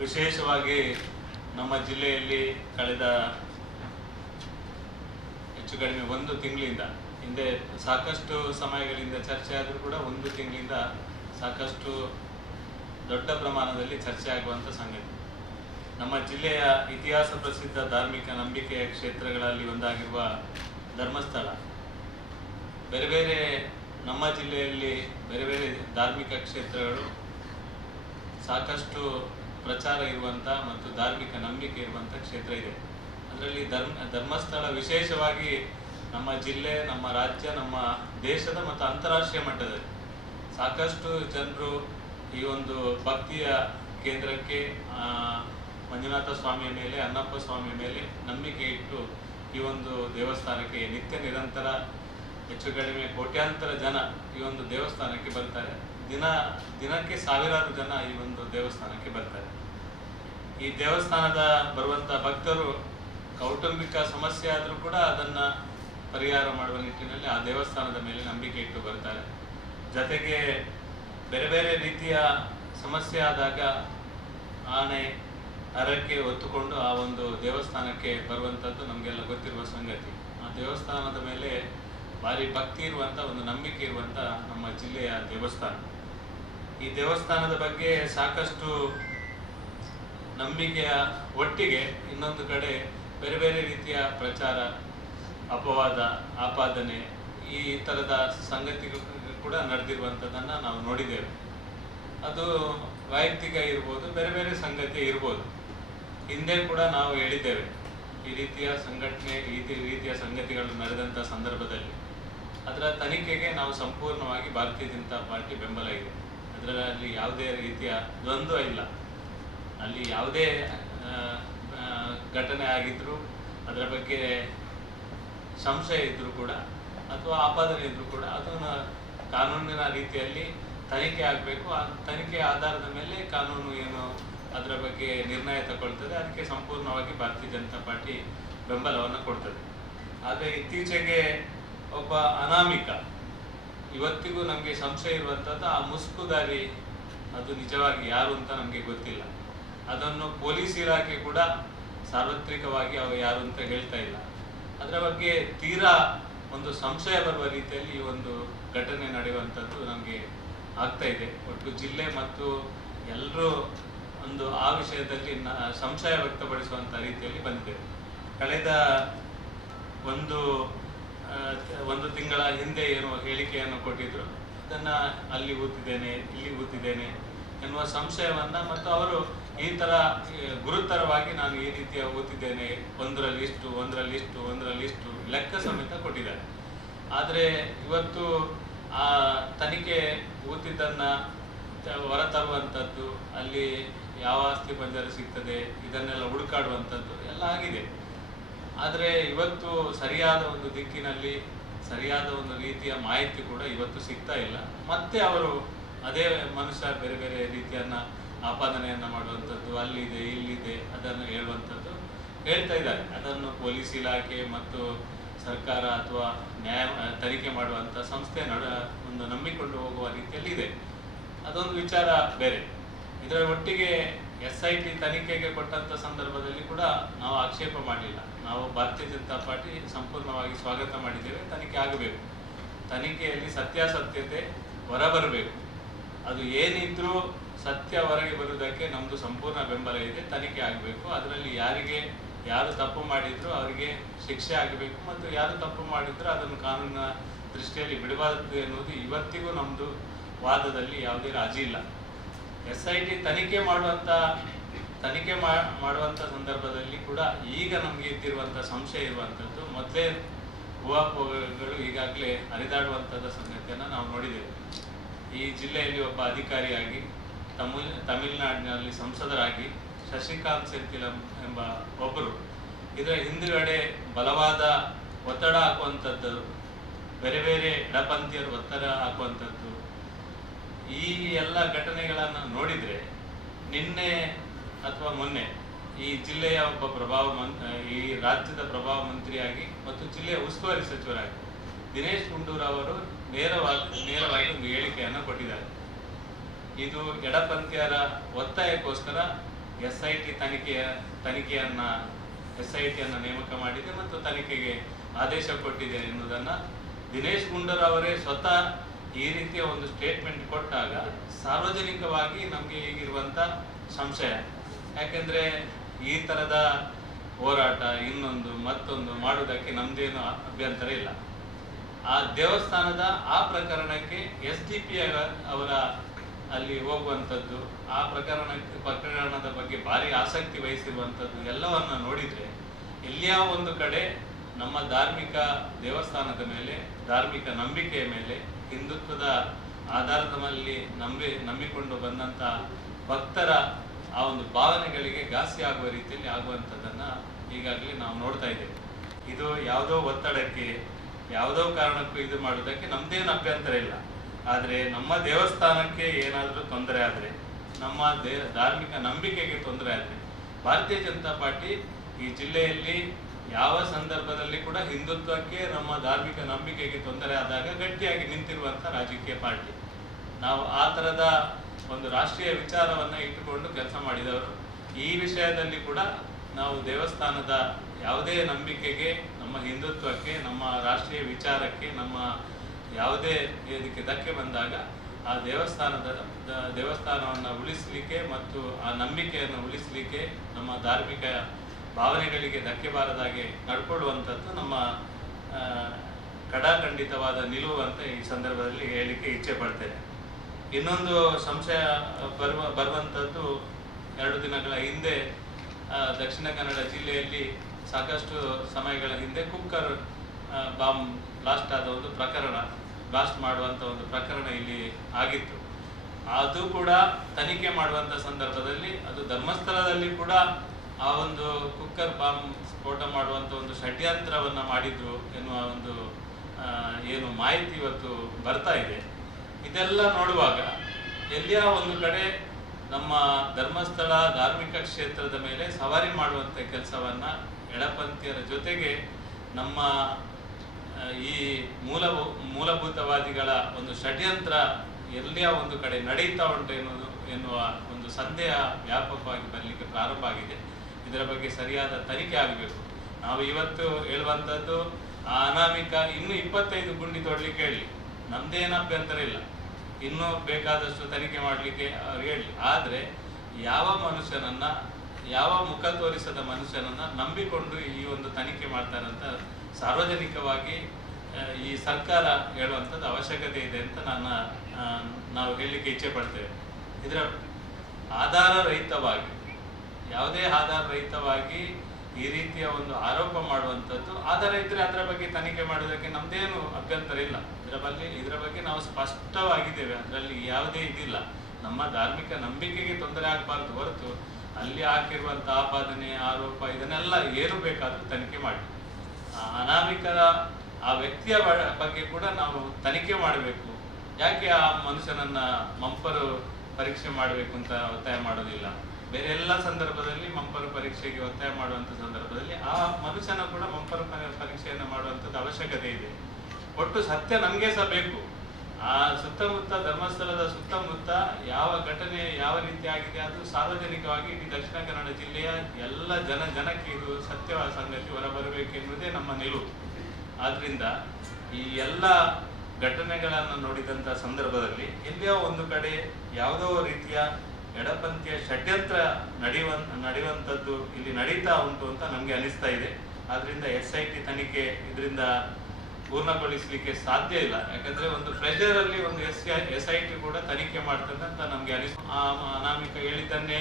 ವಿಶೇಷವಾಗಿ ನಮ್ಮ ಜಿಲ್ಲೆಯಲ್ಲಿ ಕಳೆದ ಹೆಚ್ಚು ಕಡಿಮೆ ಒಂದು ತಿಂಗಳಿಂದ ಹಿಂದೆ ಸಾಕಷ್ಟು ಸಮಯಗಳಿಂದ ಚರ್ಚೆ ಆದರೂ ಕೂಡ ಒಂದು ತಿಂಗಳಿಂದ ಸಾಕಷ್ಟು ದೊಡ್ಡ ಪ್ರಮಾಣದಲ್ಲಿ ಚರ್ಚೆ ಆಗುವಂಥ ಸಂಗತಿ. ನಮ್ಮ ಜಿಲ್ಲೆಯ ಇತಿಹಾಸ ಪ್ರಸಿದ್ಧ ಧಾರ್ಮಿಕ ನಂಬಿಕೆಯ ಕ್ಷೇತ್ರಗಳಲ್ಲಿ ಒಂದಾಗಿರುವ ಧರ್ಮಸ್ಥಳ, ಬೇರೆ ಬೇರೆ ನಮ್ಮ ಜಿಲ್ಲೆಯಲ್ಲಿ ಬೇರೆ ಬೇರೆ ಧಾರ್ಮಿಕ ಕ್ಷೇತ್ರಗಳು ಸಾಕಷ್ಟು ಪ್ರಚಾರ ಇರುವಂಥ ಮತ್ತು ಧಾರ್ಮಿಕ ನಂಬಿಕೆ ಇರುವಂಥ ಕ್ಷೇತ್ರ ಇದೆ. ಅದರಲ್ಲಿ ಧರ್ಮಸ್ಥಳ ವಿಶೇಷವಾಗಿ ನಮ್ಮ ಜಿಲ್ಲೆ, ನಮ್ಮ ರಾಜ್ಯ, ನಮ್ಮ ದೇಶದ ಮತ್ತು ಅಂತಾರಾಷ್ಟ್ರೀಯ ಮಟ್ಟದಲ್ಲಿ ಸಾಕಷ್ಟು ಜನರು ಈ ಒಂದು ಭಕ್ತಿಯ ಕೇಂದ್ರಕ್ಕೆ, ಮಂಜುನಾಥ ಸ್ವಾಮಿಯ ಮೇಲೆ, ಅಣ್ಣಪ್ಪ ಸ್ವಾಮಿಯ ಮೇಲೆ ನಂಬಿಕೆ ಇಟ್ಟು ಈ ಒಂದು ದೇವಸ್ಥಾನಕ್ಕೆ ನಿತ್ಯ ನಿರಂತರ ಹೆಚ್ಚು ಕಡಿಮೆ ಕೋಟ್ಯಾಂತರ ಜನ ಈ ಒಂದು ದೇವಸ್ಥಾನಕ್ಕೆ ಬರ್ತಾರೆ. ದಿನಕ್ಕೆ ಸಾವಿರಾರು ಜನ ಈ ಒಂದು ದೇವಸ್ಥಾನಕ್ಕೆ ಬರ್ತಾರೆ. ಈ ದೇವಸ್ಥಾನದ ಬರುವಂಥ ಭಕ್ತರು ಕೌಟುಂಬಿಕ ಸಮಸ್ಯೆ ಆದರೂ ಕೂಡ ಅದನ್ನು ಪರಿಹಾರ ಮಾಡುವ ನಿಟ್ಟಿನಲ್ಲಿ ಆ ದೇವಸ್ಥಾನದ ಮೇಲೆ ನಂಬಿಕೆ ಇಟ್ಟು ಬರ್ತಾರೆ. ಜೊತೆಗೆ ಬೇರೆ ಬೇರೆ ರೀತಿಯ ಸಮಸ್ಯೆ ಆದಾಗ ಆನೆ ಹರಕೆ ಹೊತ್ತುಕೊಂಡು ಆ ಒಂದು ದೇವಸ್ಥಾನಕ್ಕೆ ಬರುವಂಥದ್ದು ನಮಗೆಲ್ಲ ಗೊತ್ತಿರುವ ಸಂಗತಿ. ಆ ದೇವಸ್ಥಾನದ ಮೇಲೆ ಭಾರಿ ಭಕ್ತಿ ಇರುವಂಥ ಒಂದು ನಂಬಿಕೆ ಇರುವಂಥ ನಮ್ಮ ಜಿಲ್ಲೆಯ ದೇವಸ್ಥಾನ. ಈ ದೇವಸ್ಥಾನದ ಬಗ್ಗೆ ಸಾಕಷ್ಟು ನಂಬಿಕೆಯ ಒಟ್ಟಿಗೆ ಇನ್ನೊಂದು ಕಡೆ ಬೇರೆ ಬೇರೆ ರೀತಿಯ ಪ್ರಚಾರ, ಅಪವಾದ, ಆಪಾದನೆ, ಈ ಥರದ ಸಂಗತಿಗಳು ಕೂಡ ನಡೆದಿರುವಂಥದ್ದನ್ನು ನಾವು ನೋಡಿದ್ದೇವೆ. ಅದು ವೈಯಕ್ತಿಕ ಇರ್ಬೋದು, ಬೇರೆ ಬೇರೆ ಸಂಗತಿ ಇರ್ಬೋದು. ಹಿಂದೆ ಕೂಡ ನಾವು ಹೇಳಿದ್ದೇವೆ, ಈ ರೀತಿಯ ಸಂಘಟನೆ, ಈ ರೀತಿಯ ಸಂಗತಿಗಳು ನಡೆದಂಥ ಸಂದರ್ಭದಲ್ಲಿ ಅದರ ತನಿಖೆಗೆ ನಾವು ಸಂಪೂರ್ಣವಾಗಿ ಭಾರತೀಯ ಜನತಾ ಪಾರ್ಟಿ ಬೆಂಬಲ ಇದೆ. ಅದರಲ್ಲಿ ಯಾವುದೇ ರೀತಿಯ ದ್ವಂದ್ವ ಇಲ್ಲ. ಅಲ್ಲಿ ಯಾವುದೇ ಘಟನೆ ಆಗಿದ್ದರೂ, ಅದರ ಬಗ್ಗೆ ಸಂಶಯ ಇದ್ದರೂ ಕೂಡ ಅಥವಾ ಆಪಾದನೆ ಇದ್ದರೂ ಕೂಡ ಅದನ್ನು ಕಾನೂನಿನ ರೀತಿಯಲ್ಲಿ ತನಿಖೆ ಆಗಬೇಕು. ಆ ತನಿಖೆಯ ಆಧಾರದ ಮೇಲೆ ಕಾನೂನು ಏನು ಅದರ ಬಗ್ಗೆ ನಿರ್ಣಯ ತಗೊಳ್ತದೆ, ಅದಕ್ಕೆ ಸಂಪೂರ್ಣವಾಗಿ ಭಾರತೀಯ ಜನತಾ ಪಾರ್ಟಿ ಬೆಂಬಲವನ್ನು ಕೊಡ್ತದೆ. ಆದರೆ ಇತ್ತೀಚೆಗೆ ಒಬ್ಬ ಅನಾಮಿಕ, ಇವತ್ತಿಗೂ ನಮಗೆ ಸಂಶಯ ಇರುವಂಥದ್ದು ಆ ಮುಸ್ಕುದಾರಿ, ಅದು ನಿಜವಾಗಿ ಯಾರು ಅಂತ ನಮಗೆ ಗೊತ್ತಿಲ್ಲ. ಅದನ್ನು ಪೊಲೀಸ್ ಇಲಾಖೆ ಕೂಡ ಸಾರ್ವತ್ರಿಕವಾಗಿ ಅವರು ಯಾರು ಅಂತ ಹೇಳ್ತಾ ಇಲ್ಲ. ಅದರ ಬಗ್ಗೆ ತೀರಾ ಒಂದು ಸಂಶಯ ಬರುವ ರೀತಿಯಲ್ಲಿ ಈ ಒಂದು ಘಟನೆ ನಡೆಯುವಂಥದ್ದು ನಮಗೆ ಆಗ್ತಾ ಇದೆ. ಒಟ್ಟು ಜಿಲ್ಲೆ ಮತ್ತು ಎಲ್ಲರೂ ಒಂದು ಆ ವಿಷಯದಲ್ಲಿ ಸಂಶಯ ವ್ಯಕ್ತಪಡಿಸುವಂಥ ರೀತಿಯಲ್ಲಿ ಬಂದಿದೆ. ಕಳೆದ ಒಂದು ತಿಂಗಳ ಹಿಂದೆ ಏನು ಹೇಳಿಕೆಯನ್ನು ಕೊಟ್ಟಿದ್ರು, ಅದನ್ನು ಅಲ್ಲಿ ಊತಿದ್ದೇನೆ, ಇಲ್ಲಿ ಊತಿದ್ದೇನೆ ಎನ್ನುವ ಸಂಶಯವನ್ನು, ಮತ್ತು ಅವರು ಈ ಥರ ಗುರುತರವಾಗಿ ನಾನು ಈ ರೀತಿಯ ಊತಿದ್ದೇನೆ, ಒಂದರಲ್ಲಿಷ್ಟು ಲೆಕ್ಕ ಸಮೇತ ಕೊಟ್ಟಿದ್ದಾರೆ. ಆದರೆ ಇವತ್ತು ಆ ತನಿಖೆ ಊತಿದ್ದನ್ನು ಹೊರತರುವಂಥದ್ದು, ಅಲ್ಲಿ ಯಾವ ಆಸ್ತಿ ಪಂಜರ ಸಿಗ್ತದೆ ಇದನ್ನೆಲ್ಲ ಹುಡುಕಾಡುವಂಥದ್ದು ಎಲ್ಲ ಆಗಿದೆ. ಆದರೆ ಇವತ್ತು ಸರಿಯಾದ ಒಂದು ದಿಕ್ಕಿನಲ್ಲಿ ಸರಿಯಾದ ಒಂದು ರೀತಿಯ ಮಾಹಿತಿ ಕೂಡ ಇವತ್ತು ಸಿಗ್ತಾ ಇಲ್ಲ. ಮತ್ತೆ ಅವರು ಅದೇ ಮನುಷ್ಯ ಬೇರೆ ಬೇರೆ ರೀತಿಯನ್ನು ಆಪಾದನೆಯನ್ನು ಮಾಡುವಂಥದ್ದು, ಅಲ್ಲಿದೆ ಇಲ್ಲಿದೆ ಅದನ್ನು ಹೇಳುವಂಥದ್ದು ಹೇಳ್ತಾ ಇದ್ದಾರೆ. ಅದನ್ನು ಪೊಲೀಸ್ ಇಲಾಖೆ ಮತ್ತು ಸರ್ಕಾರ ಅಥವಾ ತನಿಖೆ ಮಾಡುವಂಥ ಸಂಸ್ಥೆ ಒಂದು ನಂಬಿಕೊಂಡು ಹೋಗುವ ರೀತಿಯಲ್ಲಿದೆ. ಅದೊಂದು ವಿಚಾರ ಬೇರೆ. ಇದರ ಒಟ್ಟಿಗೆ SIT ತನಿಖೆಗೆ ಕೊಟ್ಟಂಥ ಸಂದರ್ಭದಲ್ಲಿ ಕೂಡ ನಾವು ಆಕ್ಷೇಪ ಮಾಡಲಿಲ್ಲ. ನಾವು ಭಾರತೀಯ ಜನತಾ ಪಾರ್ಟಿ ಸಂಪೂರ್ಣವಾಗಿ ಸ್ವಾಗತ ಮಾಡಿದ್ದೇವೆ. ತನಿಖೆ ಆಗಬೇಕು, ತನಿಖೆಯಲ್ಲಿ ಸತ್ಯಾಸತ್ಯತೆ ಹೊರಬರಬೇಕು. ಅದು ಏನಿದ್ರೂ ಸತ್ಯ ಹೊರಗೆ ಬರುವುದಕ್ಕೆ ನಮ್ಮದು ಸಂಪೂರ್ಣ ಬೆಂಬಲ ಇದೆ. ತನಿಖೆ ಆಗಬೇಕು. ಅದರಲ್ಲಿ ಯಾರು ತಪ್ಪು ಮಾಡಿದ್ರು ಅವರಿಗೆ ಶಿಕ್ಷೆ ಆಗಬೇಕು, ಮತ್ತು ಯಾರು ತಪ್ಪು ಮಾಡಿದ್ರು ಅದನ್ನು ಕಾನೂನಿನ ದೃಷ್ಟಿಯಲ್ಲಿ ಬಿಡಬಾರದು ಎನ್ನುವುದು ಇವತ್ತಿಗೂ ನಮ್ಮದು ವಾದದಲ್ಲಿ ಯಾವುದೇ ರಾಜಿ ಇಲ್ಲ. SIT ತನಿಖೆ ಮಾಡುವಂಥ ಸಂದರ್ಭದಲ್ಲಿ ಕೂಡ ಈಗ ನಮಗೆ ಇದ್ದಿರುವಂಥ ಸಂಶಯ ಇರುವಂಥದ್ದು, ಮೊದಲೇ ಊಹಾಪೋಹಗಳು ಈಗಾಗಲೇ ಹರಿದಾಡುವಂಥದ್ದು ಸಂಗತಿಯನ್ನು ನಾವು ನೋಡಿದ್ದೇವೆ. ಈ ಜಿಲ್ಲೆಯಲ್ಲಿ ಒಬ್ಬ ಅಧಿಕಾರಿಯಾಗಿ, ತಮಿಳುನಾಡಿನಲ್ಲಿ ಸಂಸದರಾಗಿ ಶಶಿಕಾಂತ್ ಸೆಂಥಿಲಂ ಎಂಬ ಒಬ್ಬರು ಇದರ ಹಿಂದುಗಡೆ ಬಲವಾದ ಒತ್ತಡ ಹಾಕುವಂಥದ್ದು, ಬೇರೆ ಬೇರೆ ಎಡಪಂಥೀಯರು ಒತ್ತಡ ಹಾಕುವಂಥದ್ದು, ಈ ಎಲ್ಲ ಘಟನೆಗಳನ್ನು ನೋಡಿದರೆ ನಿನ್ನೆ ಅಥವಾ ಮೊನ್ನೆ ಈ ಜಿಲ್ಲೆಯ ಒಬ್ಬ ಈ ರಾಜ್ಯದ ಪ್ರಭಾವ ಮಂತ್ರಿಯಾಗಿ ಮತ್ತು ಜಿಲ್ಲೆಯ ಉಸ್ತುವಾರಿ ಸಚಿವರಾಗಿ ದಿನೇಶ್ ಗುಂಡೂರಾವ್ ಅವರು ನೇರವಾಗಿ ಒಂದು ಹೇಳಿಕೆಯನ್ನು ಕೊಟ್ಟಿದ್ದಾರೆ. ಇದು ಎಡಪಂಥೀಯರ ಒತ್ತಾಯಕ್ಕೋಸ್ಕರ SIT ತನಿಖೆಯನ್ನು SITಯನ್ನು ನೇಮಕ ಮಾಡಿದೆ ಮತ್ತು ತನಿಖೆಗೆ ಆದೇಶ ಕೊಟ್ಟಿದೆ ಎನ್ನುವುದನ್ನು ದಿನೇಶ್ ಗುಂಡೂರಾವ್ ಸ್ವತಃ ಈ ರೀತಿಯ ಒಂದು ಸ್ಟೇಟ್ಮೆಂಟ್ ಕೊಟ್ಟಾಗ ಸಾರ್ವಜನಿಕವಾಗಿ ನಮಗೆ ಈಗಿರುವಂಥ ಸಂಶಯ, ಯಾಕೆಂದರೆ ಈ ಥರದ ಹೋರಾಟ ಇನ್ನೊಂದು ಮತ್ತೊಂದು ಮಾಡುವುದಕ್ಕೆ ನಮ್ಮದೇನು ಅಭ್ಯಂತರ ಇಲ್ಲ. ಆ ದೇವಸ್ಥಾನದ ಆ ಪ್ರಕರಣಕ್ಕೆ SDP ಅವರ ಅಲ್ಲಿ ಹೋಗುವಂಥದ್ದು, ಆ ಪ್ರಕರಣದ ಬಗ್ಗೆ ಭಾರಿ ಆಸಕ್ತಿ ವಹಿಸಿರುವಂಥದ್ದು ಎಲ್ಲವನ್ನು ನೋಡಿದರೆ ಎಲ್ಲಿಯ ಒಂದು ಕಡೆ ನಮ್ಮ ಧಾರ್ಮಿಕ ದೇವಸ್ಥಾನದ ಮೇಲೆ, ಧಾರ್ಮಿಕ ನಂಬಿಕೆಯ ಮೇಲೆ, ಹಿಂದುತ್ವದ ಆಧಾರದ ಮೇಲೆ ನಂಬಿಕೊಂಡು ಬಂದಂಥ ಭಕ್ತರ ಆ ಒಂದು ಭಾವನೆಗಳಿಗೆ ಘಾಸಿ ಆಗುವ ರೀತಿಯಲ್ಲಿ ಆಗುವಂಥದ್ದನ್ನು ಈಗಾಗಲೇ ನಾವು ನೋಡ್ತಾ ಇದ್ದೇವೆ. ಇದು ಯಾವುದೋ ಒತ್ತಡಕ್ಕೆ, ಯಾವುದೋ ಕಾರಣಕ್ಕೂ ಇದು ಮಾಡೋದಕ್ಕೆ ನಮ್ಮದೇನು ಅಭ್ಯಂತರ ಇಲ್ಲ. ಆದರೆ ನಮ್ಮ ದೇವಸ್ಥಾನಕ್ಕೆ ಏನಾದರೂ ತೊಂದರೆ ಆದರೆ, ನಮ್ಮ ಧಾರ್ಮಿಕ ನಂಬಿಕೆಗೆ ತೊಂದರೆ ಆದರೆ, ಭಾರತೀಯ ಜನತಾ ಪಾರ್ಟಿ ಈ ಜಿಲ್ಲೆಯಲ್ಲಿ ಯಾವ ಸಂದರ್ಭದಲ್ಲಿ ಕೂಡ ಹಿಂದುತ್ವಕ್ಕೆ, ನಮ್ಮ ಧಾರ್ಮಿಕ ನಂಬಿಕೆಗೆ ತೊಂದರೆ ಆದಾಗ ಗಟ್ಟಿಯಾಗಿ ನಿಂತಿರುವಂಥ ರಾಜಕೀಯ ಪಾರ್ಟಿ. ನಾವು ಆ ಥರದ ಒಂದು ರಾಷ್ಟ್ರೀಯ ವಿಚಾರವನ್ನು ಇಟ್ಟುಕೊಂಡು ಕೆಲಸ ಮಾಡಿದವರು. ಈ ವಿಷಯದಲ್ಲಿ ಕೂಡ ನಾವು ದೇವಸ್ಥಾನದ ಯಾವುದೇ ನಂಬಿಕೆಗೆ, ನಮ್ಮ ಹಿಂದುತ್ವಕ್ಕೆ, ನಮ್ಮ ರಾಷ್ಟ್ರೀಯ ವಿಚಾರಕ್ಕೆ, ನಮ್ಮ ಯಾವುದೇ ಇದಕ್ಕೆ ಧಕ್ಕೆ ಬಂದಾಗ ಆ ದೇವಸ್ಥಾನವನ್ನು ಉಳಿಸಲಿಕ್ಕೆ ಮತ್ತು ಆ ನಂಬಿಕೆಯನ್ನು ಉಳಿಸಲಿಕ್ಕೆ, ನಮ್ಮ ಧಾರ್ಮಿಕ ಭಾವನೆಗಳಿಗೆ ಧಕ್ಕೆ ಬಾರದಾಗೆ ನಡ್ಕೊಳ್ಳುವಂಥದ್ದು ನಮ್ಮ ಕಡಾಖಂಡಿತವಾದ ನಿಲುವು ಅಂತ ಈ ಸಂದರ್ಭದಲ್ಲಿ ಹೇಳಲಿಕ್ಕೆ ಇಚ್ಛೆ ಪಡ್ತೇನೆ. ಇನ್ನೊಂದು ಸಂಶಯ ಬರುವಂಥದ್ದು, 2 ದಿನಗಳ ಹಿಂದೆ ದಕ್ಷಿಣ ಕನ್ನಡ ಜಿಲ್ಲೆಯಲ್ಲಿ ಸಾಕಷ್ಟು ಸಮಯಗಳ ಹಿಂದೆ ಕುಕ್ಕರ್ ಬಾಂಬ್ ಬ್ಲಾಸ್ಟ್ ಆದ ಒಂದು ಪ್ರಕರಣ, ಬ್ಲಾಸ್ಟ್ ಮಾಡುವಂಥ ಒಂದು ಪ್ರಕರಣ ಇಲ್ಲಿ ಆಗಿತ್ತು. ಅದು ಕೂಡ ತನಿಖೆ ಮಾಡುವಂಥ ಸಂದರ್ಭದಲ್ಲಿ ಅದು ಧರ್ಮಸ್ಥಳದಲ್ಲಿ ಕೂಡ ಆ ಒಂದು ಕುಕ್ಕರ್ ಬಾಂಬ್ ಸ್ಫೋಟ ಮಾಡುವಂಥ ಒಂದು ಷಡ್ಯಂತ್ರವನ್ನು ಮಾಡಿದ್ರು ಎನ್ನುವ ಒಂದು ಏನು ಮಾಹಿತಿ ಇವತ್ತು ಬರ್ತಾ ಇದೆ. ಇದೆಲ್ಲ ನೋಡುವಾಗ ಎಲ್ಲಿಯ ಒಂದು ಕಡೆ ನಮ್ಮ ಧರ್ಮಸ್ಥಳ ಧಾರ್ಮಿಕ ಕ್ಷೇತ್ರದ ಮೇಲೆ ಸವಾರಿ ಮಾಡುವಂಥ ಕೆಲಸವನ್ನು ಎಡಪಂಥೀಯರ ಜೊತೆಗೆ ನಮ್ಮ ಈ ಮೂಲಭೂತವಾದಿಗಳ ಒಂದು ಷಡ್ಯಂತ್ರ ಎಲ್ಲಿಯ ಒಂದು ಕಡೆ ನಡೀತಾ ಉಂಟು ಎನ್ನುವ ಒಂದು ಸಂದೇಹ ವ್ಯಾಪಕವಾಗಿ ಬರಲಿಕ್ಕೆ ಪ್ರಾರಂಭ ಆಗಿದೆ. ಇದರ ಬಗ್ಗೆ ಸರಿಯಾದ ತನಿಖೆ ಆಗಬೇಕು. ನಾವು ಇವತ್ತು ಹೇಳುವಂಥದ್ದು, ಆ ಅನಾಮಿಕ ಇನ್ನೂ 25 ಗುಂಡಿ ತೊಡಲಿಕ್ಕೆ ಹೇಳಿ, ನಮ್ಮದೇನು ಅಭ್ಯಂತರ ಇಲ್ಲ, ಇನ್ನೂ ಬೇಕಾದಷ್ಟು ತನಿಖೆ ಮಾಡಲಿಕ್ಕೆ ಅವ್ರು ಹೇಳಿ. ಆದರೆ ಯಾವ ಮನುಷ್ಯನನ್ನು, ಯಾವ ಮುಖ ತೋರಿಸದ ಮನುಷ್ಯನನ್ನು ನಂಬಿಕೊಂಡು ಈ ಒಂದು ತನಿಖೆ ಮಾಡ್ತಾರಂತ ಸಾರ್ವಜನಿಕವಾಗಿ ಈ ಸರ್ಕಾರ ಹೇಳುವಂಥದ್ದು ಅವಶ್ಯಕತೆ ಇದೆ ಅಂತ ನಾವು ಹೇಳಲಿಕ್ಕೆ ಇಚ್ಛೆ ಪಡ್ತೇವೆ. ಇದರ ಆಧಾರರಹಿತವಾಗಿ, ಯಾವುದೇ ಆಧಾರರಹಿತವಾಗಿ ಈ ರೀತಿಯ ಒಂದು ಆರೋಪ ಮಾಡುವಂಥದ್ದು, ಆಧಾರ ಇದ್ದರೆ ಅದರ ಬಗ್ಗೆ ತನಿಖೆ ಮಾಡೋದಕ್ಕೆ ನಮ್ಮದೇನು ಅಭ್ಯಂತರ ಇಲ್ಲ. ಇದರ ಬಗ್ಗೆ ನಾವು ಸ್ಪಷ್ಟವಾಗಿದ್ದೇವೆ, ಅದರಲ್ಲಿ ಯಾವುದೇ ಇದಿಲ್ಲ. ನಮ್ಮ ಧಾರ್ಮಿಕ ನಂಬಿಕೆಗೆ ತೊಂದರೆ ಆಗಬಾರ್ದು ಹೊರತು ಅಲ್ಲಿ ಹಾಕಿರುವಂಥ ಆಪಾದನೆ, ಆರೋಪ ಇದನ್ನೆಲ್ಲ ಏನು ಬೇಕಾದರೂ ತನಿಖೆ ಮಾಡಿ. ಅನಾಮಿಕರ ಆ ವ್ಯಕ್ತಿಯ ಬಗ್ಗೆ ಕೂಡ ನಾವು ತನಿಖೆ ಮಾಡಬೇಕು. ಯಾಕೆ ಆ ಮನುಷ್ಯನನ್ನು ಮಂಪರು ಪರೀಕ್ಷೆ ಮಾಡಬೇಕು ಅಂತ ಒತ್ತಾಯ ಮಾಡೋದಿಲ್ಲ? ಬೇರೆ ಎಲ್ಲ ಸಂದರ್ಭದಲ್ಲಿ ಮಂಪರು ಪರೀಕ್ಷೆಗೆ ಒತ್ತಾಯ ಮಾಡುವಂಥ ಸಂದರ್ಭದಲ್ಲಿ ಆ ಮನುಷ್ಯನ ಕೂಡ ಮಂಪರು ಪರೀಕ್ಷೆಯನ್ನು ಮಾಡುವಂಥದ್ದು ಅವಶ್ಯಕತೆ ಇದೆ. ಒಟ್ಟು ಸತ್ಯ ನಮಗೆ ಸಹ ಬೇಕು. ಆ ಸುತ್ತಮುತ್ತ, ಧರ್ಮಸ್ಥಳದ ಸುತ್ತಮುತ್ತ ಯಾವ ಘಟನೆ ಯಾವ ರೀತಿ ಆಗಿದೆ ಅದು ಸಾರ್ವಜನಿಕವಾಗಿ ಇಡೀ ದಕ್ಷಿಣ ಕನ್ನಡ ಜಿಲ್ಲೆಯ ಎಲ್ಲ ಜನಕ್ಕೆ ಇದು ಸತ್ಯವಾದ ಸಂಗತಿ ಹೊರಬರಬೇಕೆನ್ನುವುದೇ ನಮ್ಮ ನಿಲುವು. ಆದ್ದರಿಂದ ಈ ಎಲ್ಲ ಘಟನೆಗಳನ್ನು ನೋಡಿದಂಥ ಸಂದರ್ಭದಲ್ಲಿ ಎಲ್ಲಿಯೋ ಒಂದು ಕಡೆ ಯಾವುದೋ ರೀತಿಯ ಎಡಪಂಥೀಯ ಷಡ್ಯಂತ್ರ ನಡೆಯುವಂಥದ್ದು ಇಲ್ಲಿ ನಡೀತಾ ಉಂಟು ಅಂತ ನಮಗೆ ಅನಿಸ್ತಾ ಇದೆ. ಆದ್ದರಿಂದ SIT ತನಿಖೆ ಇದರಿಂದ ಪೂರ್ಣಗೊಳಿಸಲಿಕ್ಕೆ ಸಾಧ್ಯ ಇಲ್ಲ. ಯಾಕಂದರೆ ಒಂದು ಪ್ರೆಷರಲ್ಲಿ ಒಂದು SIT ಕೂಡ ತನಿಖೆ ಮಾಡ್ತದೆ ಅಂತ ನಮಗೆ ಅನಾಮಿಕ ಹೇಳಿದ್ದನ್ನೇ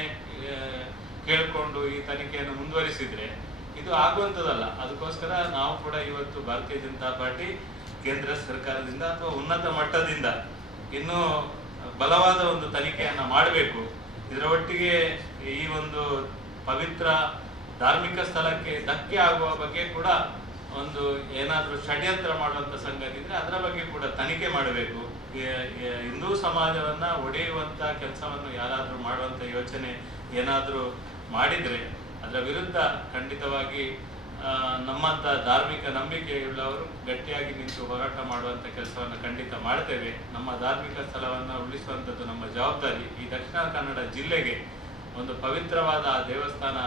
ಕೇಳಿಕೊಂಡು ಈ ತನಿಖೆಯನ್ನು ಮುಂದುವರಿಸಿದರೆ ಇದು ಆಗುವಂಥದ್ದಲ್ಲ. ಅದಕ್ಕೋಸ್ಕರ ನಾವು ಕೂಡ ಇವತ್ತು ಭಾರತೀಯ ಜನತಾ ಪಾರ್ಟಿ ಕೇಂದ್ರ ಸರ್ಕಾರದಿಂದ ಅಥವಾ ಉನ್ನತ ಮಟ್ಟದಿಂದ ಇನ್ನೂ ಬಲವಾದ ಒಂದು ತನಿಖೆಯನ್ನು ಮಾಡಬೇಕು. ಇದರ ಒಟ್ಟಿಗೆ ಈ ಒಂದು ಪವಿತ್ರ ಧಾರ್ಮಿಕ ಸ್ಥಳಕ್ಕೆ ಧಕ್ಕೆ ಆಗುವ ಬಗ್ಗೆ ಕೂಡ ಒಂದು ಏನಾದರೂ ಷಡ್ಯಂತ್ರ ಮಾಡುವಂಥ ಸಂಗತಿ ಇದ್ದರೆ ಅದರ ಬಗ್ಗೆ ಕೂಡ ತನಿಖೆ ಮಾಡಬೇಕು. ಹಿಂದೂ ಸಮಾಜವನ್ನು ಒಡೆಯುವಂಥ ಕೆಲಸವನ್ನು ಯಾರಾದರೂ ಮಾಡುವಂಥ ಯೋಚನೆ ಏನಾದರೂ ಮಾಡಿದರೆ ಅದರ ವಿರುದ್ಧ ಖಂಡಿತವಾಗಿ ನಮ್ಮಂಥ ಧಾರ್ಮಿಕ ನಂಬಿಕೆಯುಳ್ಳವರು ಗಟ್ಟಿಯಾಗಿ ನಿಂತು ಹೋರಾಟ ಮಾಡುವಂಥ ಕೆಲಸವನ್ನು ಖಂಡಿತ ಮಾಡ್ತೇವೆ. ನಮ್ಮ ಧಾರ್ಮಿಕ ಸ್ಥಳವನ್ನು ಉಳಿಸುವಂಥದ್ದು ನಮ್ಮ ಜವಾಬ್ದಾರಿ. ಈ ದಕ್ಷಿಣ ಕನ್ನಡ ಜಿಲ್ಲೆಗೆ ಒಂದು ಪವಿತ್ರವಾದ ಆ ದೇವಸ್ಥಾನ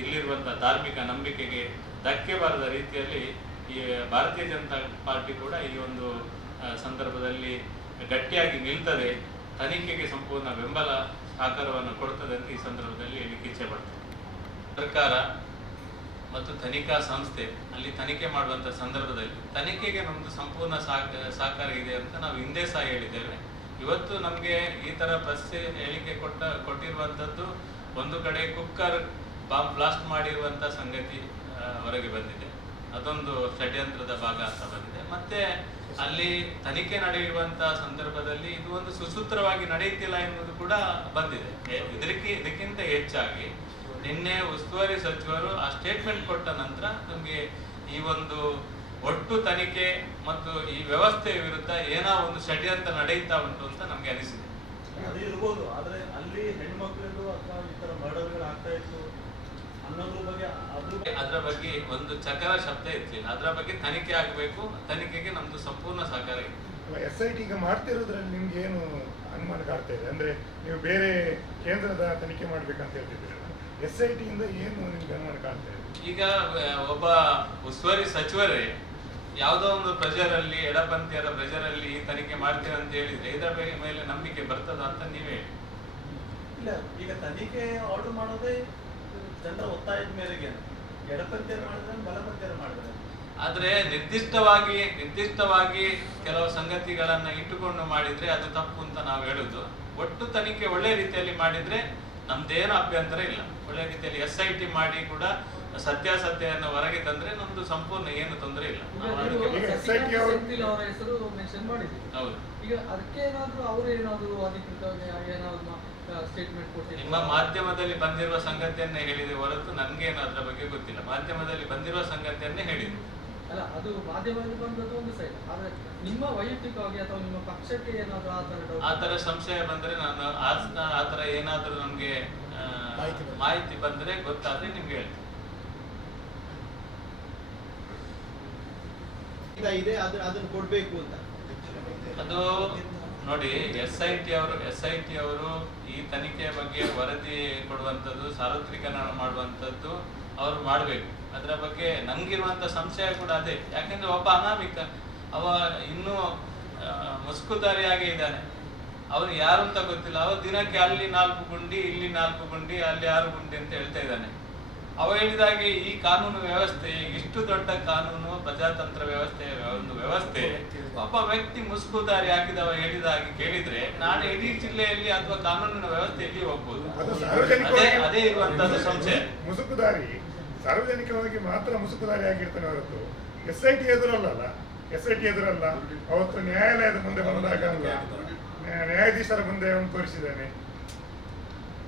ಇಲ್ಲಿರುವಂಥ ಧಾರ್ಮಿಕ ನಂಬಿಕೆಗೆ ಧಕ್ಕೆ ಬಾರದ ರೀತಿಯಲ್ಲಿ ಈ ಭಾರತೀಯ ಜನತಾ ಪಾರ್ಟಿ ಕೂಡ ಈ ಒಂದು ಸಂದರ್ಭದಲ್ಲಿ ಗಟ್ಟಿಯಾಗಿ ನಿಲ್ತದೆ, ತನಿಖೆಗೆ ಸಂಪೂರ್ಣ ಬೆಂಬಲ ಸಹಕಾರವನ್ನು ಕೊಡ್ತದೆ ಅಂತ ಈ ಸಂದರ್ಭದಲ್ಲಿ ಹೇಳಿಕ್ಕೆ ಇಚ್ಛೆ ಪಡ್ತದೆ. ಸರ್ಕಾರ ಮತ್ತು ತನಿಖಾ ಸಂಸ್ಥೆ ಅಲ್ಲಿ ತನಿಖೆ ಮಾಡುವಂಥ ಸಂದರ್ಭದಲ್ಲಿ ತನಿಖೆಗೆ ನಮ್ಮದು ಸಂಪೂರ್ಣ ಸಹಕಾರ ಇದೆ ಅಂತ ನಾವು ಹಿಂದೆ ಸಹ ಹೇಳಿದ್ದೇವೆ. ಇವತ್ತು ನಮಗೆ ಈ ಥರ ಪ್ರಶ್ನೆ ಹೇಳಿಕೆ ಕೊಟ್ಟಿರುವಂಥದ್ದು ಒಂದು ಕಡೆ ಕುಕ್ಕರ್ ಬಾಂಬ್ ಬ್ಲಾಸ್ಟ್ ಮಾಡಿರುವಂಥ ಸಂಗತಿ ಹೊರಗೆ ಬಂದಿದೆ, ಅದೊಂದು ಷಡ್ಯಂತ್ರದ ಭಾಗ ಅಂತ ಬಂದಿದೆ. ಮತ್ತೆ ಅಲ್ಲಿ ತನಿಖೆ ನಡೆಯುವಂಥ ಸಂದರ್ಭದಲ್ಲಿ ಇದು ಒಂದು ಸುಸೂತ್ರವಾಗಿ ನಡೆಯುತ್ತಿಲ್ಲ ಎನ್ನುವುದು ಕೂಡ ಬಂದಿದೆ. ಇದಕ್ಕಿಂತ ಹೆಚ್ಚಾಗಿ ನಿನ್ನೆ ಉಸ್ತುವಾರಿ ಸಚಿವರು ಆ ಸ್ಟೇಟ್ಮೆಂಟ್ ಕೊಟ್ಟ ನಂತರ ನಮಗೆ ಈ ಒಂದು ಒಟ್ಟು ತನಿಖೆ ಮತ್ತು ಈ ವ್ಯವಸ್ಥೆಯ ವಿರುದ್ಧ ಏನೋ ಒಂದು ಷಡ್ಯಂತ್ರ ನಡೆಯುತ್ತಾ ಉಂಟು ಅಂತ ನಮ್ಗೆ ಅನಿಸಿದೆ. ಅದು ಇರ್ಬೋದು, ಆದ್ರೆ ಅಲ್ಲಿ ಹೆಣ್ಮಕ್ಳಿಗೂ ಅಥವಾ ಈ ತರ ಮರ್ಡರ್ಗಳು ಆಗ್ತಾ ಇತ್ತು ಅನ್ನೋದ್ರ ಬಗ್ಗೆ ಅದರ ಬಗ್ಗೆ ಒಂದು ಚಕರ ಶಬ್ದ ಇರ್ಲಿಲ್ಲ. ಅದರ ಬಗ್ಗೆ ತನಿಖೆ ಆಗಬೇಕು, ತನಿಖೆಗೆ ನಮ್ದು ಸಂಪೂರ್ಣ ಸಹಕಾರ ಇದೆ. SIT ಈಗ ಮಾಡ್ತಿರೋದ್ರಲ್ಲಿ ನಿಮ್ಗೆ ಏನು ಅನುಮಾನ ಕಾಡ್ತಾ ಇದೆ ಅಂದ್ರೆ ನೀವು ಬೇರೆ ಕೇಂದ್ರದ ತನಿಖೆ ಮಾಡ್ಬೇಕಂತ ಹೇಳ್ತಿದ್ದೀರಲ್ಲ, SIT ಇಂದ ಏನು ನಿಮ್ಗೆ ಅನುಮಾನ ಕಾಡ್ತಾ ಇದೆ? ಈಗ ಒಬ್ಬ ಉಸ್ತುವಾರಿ ಸಚಿವರೇ ಯಾವುದೋ ಒಂದು ಪ್ರೆಷರಲ್ಲಿ, ಎಡಪಂಥೀಯರ ಪ್ರೆಷರಲ್ಲಿ ತನಿಖೆ ಮಾಡ್ತೀರಾ ಅಂತ ಹೇಳಿದ್ರೆ ಇದರ ಮೇಲೆ ನಂಬಿಕೆ ಬರ್ತದ ಅಂತ ನೀವೇ ಇಲ್ಲ. ಈಗ ತನಿಖೆ ಆರ್ಡರ್ ಮಾಡೋದೇ ಜನರ ಒತ್ತಾಯದ ಮೇರೆಗೆ, ಎಡಪಂಥೀಯರು ಮಾಡಿದ್ರೆ ಬಲಪಂಥೀಯರು ಮಾಡಿದ್ರೆ. ಆದ್ರೆ ನಿರ್ದಿಷ್ಟವಾಗಿ ಕೆಲವು ಸಂಗತಿಗಳನ್ನ ಇಟ್ಟುಕೊಂಡು ಮಾಡಿದ್ರೆ ಅದು ತಪ್ಪು ಅಂತ ನಾವು ಹೇಳುದು. ಒಟ್ಟು ತನಿಖೆ ಒಳ್ಳೆ ರೀತಿಯಲ್ಲಿ ಮಾಡಿದ್ರೆ ನಮ್ದೇನು ಅಭ್ಯಂತರ ಇಲ್ಲ. ಒಳ್ಳೆ ರೀತಿಯಲ್ಲಿ SIT ಮಾಡಿ ಕೂಡ ಸತ್ಯಾಸತ್ಯವನ್ನು ಹೊರಗೆ ತಂದ್ರೆ ನಮ್ದು ಸಂಪೂರ್ಣ ಏನು ತೊಂದರೆ ಇಲ್ಲ. ಅವರ ಹೆಸರು ಮೆನ್ಷನ್ ಮಾಡಿದ್ವಿ. ಹೌದು. ಈಗ ಅದಕ್ಕೆ ಏನಾದ್ರು ಅವರು ಏನಾದ್ರು ಅಧಿಕೃತವಾಗಿ ಏನಾದ್ರು ಸ್ಟೇಟ್ಮೆಂಟ್ ಕೊಟ್ಟಿದ್ದಾರೆ? ನಿಮ್ಮ ಮಾಧ್ಯಮದಲ್ಲಿ ಬಂದಿರುವ ಸಂಗತಿಯನ್ನೇ ಹೇಳಿದೆ ಹೊರತು ನನ್ಗೇನು ಅದ್ರ ಬಗ್ಗೆ ಗೊತ್ತಿಲ್ಲ. ಮಾಧ್ಯಮದಲ್ಲಿ ಬಂದಿರುವ ಸಂಗತಿಯನ್ನೇ ಹೇಳಿದೆ. ಅಲ್ಲ, ಅದು ಮಾಧ್ಯಮದಲ್ಲಿ ಬಂದದ್ದು ಒಂದು ಸೈಡ್, ಆದ್ರೆ ನಿಮ್ಮ ವೈಯಕ್ತಿಕವಾಗಿ ಅಥವಾ ನಿಮ್ಮ ಪಕ್ಷಕ್ಕೆ ಏನಾದ್ರು ಆ ತರ ಸಂಶಯ ಬಂದ್ರೆ ನಾನು ಆ ತರ ಏನಾದ್ರೂ ನಮ್ಗೆ ಮಾಹಿತಿ ಬಂದ್ರೆ ಗೊತ್ತಾದ್ರೆ ನಿಮ್ಗೆ ಹೇಳ್ತೀನಿ. ಇದೆ ಅದನ್ನು ಕೊಡ್ಬೇಕು ಅಂತ ಅದು ನೋಡಿ, SIT ಅವರು ಈ ತನಿಖೆಯ ಬಗ್ಗೆ ವರದಿ ಕೊಡುವಂಥದ್ದು, ಸಾರ್ವತ್ರಿಕರಣ ಮಾಡುವಂಥದ್ದು ಅವ್ರು ಮಾಡಬೇಕು. ಅದರ ಬಗ್ಗೆ ನಮ್ಗಿರುವಂತ ಸಂಶಯ ಕೂಡ ಅದೇ. ಯಾಕಂದ್ರೆ ಒಬ್ಬ ಅನಾಮಿಕ, ಅವ ಇನ್ನೂ ಮುಸ್ಕುದಾರಿಯಾಗಿ ಇದ್ದಾನೆ, ಅವನು ಯಾರು ಅಂತ ಗೊತ್ತಿಲ್ಲ. ಅವ ದಿನಕ್ಕೆ ಅಲ್ಲಿ 4 ಗುಂಡಿ, ಇಲ್ಲಿ 4 ಗುಂಡಿ, ಅಲ್ಲಿ 6 ಗುಂಡಿ ಅಂತ ಹೇಳ್ತಾ ಇದ್ದಾನೆ. ಅವ ಹೇಳಿದಾಗೆ ಈ ಕಾನೂನು ವ್ಯವಸ್ಥೆ, ಇಷ್ಟು ದೊಡ್ಡ ಕಾನೂನು ಪ್ರಜಾತಂತ್ರ ವ್ಯವಸ್ಥೆ, ಒಂದು ವ್ಯವಸ್ಥೆ, ಒಬ್ಬ ವ್ಯಕ್ತಿ ಮುಸ್ಕುದಾರಿ ಹಾಕಿದವ ಹೇಳಿದಾಗಿ ಕೇಳಿದ್ರೆ ನಾನು ಇಡೀ ಜಿಲ್ಲೆಯಲ್ಲಿ ಅಥವಾ ಕಾನೂನಿನ ವ್ಯವಸ್ಥೆಯಲ್ಲಿ ಹೋಗ್ಬೋದು. ಅದೇ ಇರುವಂತದ್ದು ಸಂಶಯ. ಮುಸುಕುದಾರಿ ಸಾರ್ವಜನಿಕವಾಗಿ ಮಾತ್ರ ಮುಸುಕುದಾರಿ ಆಗಿರ್ತಾನೆ ಹೊರತು SIT ಎದುರಲ್ಲ. SIT ಎದುರಲ್ಲ. ಅವತ್ತು ನ್ಯಾಯಾಲಯದ ಮುಂದೆ ಬಂದಾಗ ನ್ಯಾಯಾಧೀಶರ ಮುಂದೆ ಅವನು ತೋರಿಸಿದ್ದಾನೆ,